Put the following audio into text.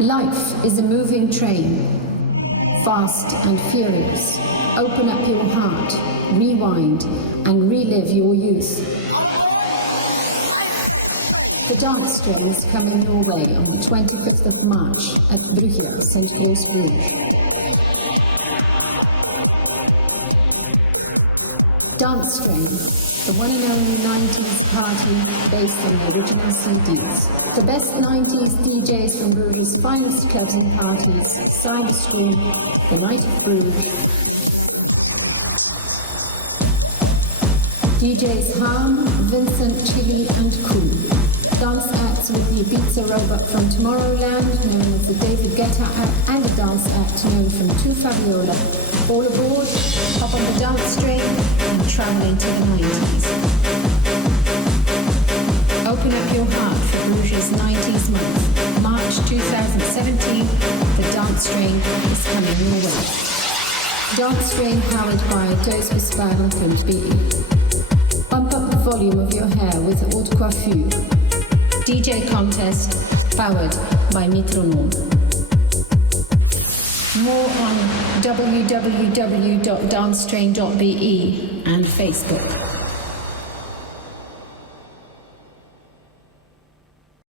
Life is a moving train, fast and furious. Open up your heart, rewind, and relive your youth. The Dance Train is coming your way on the 25th of March at Brugge, St. Paul's Bruges. Dance Train, the one and only 90s party based on the original CDs. The best 90s DJs from Bruges' finest clubs and parties, Cyberscream, the Night of Bruges, DJs Harm, Vincent, Chili and Cool. Dance acts with the Ibiza robot from Tomorrowland, known as the David Guetta act, and a dance act known from Tu Fabiola. All aboard, hop on the dance train and travel into the 90s. Open up your heart for Bruges' 90s month. March 2017, the dance train is coming your way. Dance train powered by Dosbesparen.be. Bump up the volume of your hair with haute coiffure. DJ contest powered by Metronome. More on www.dancetrain.be and Facebook.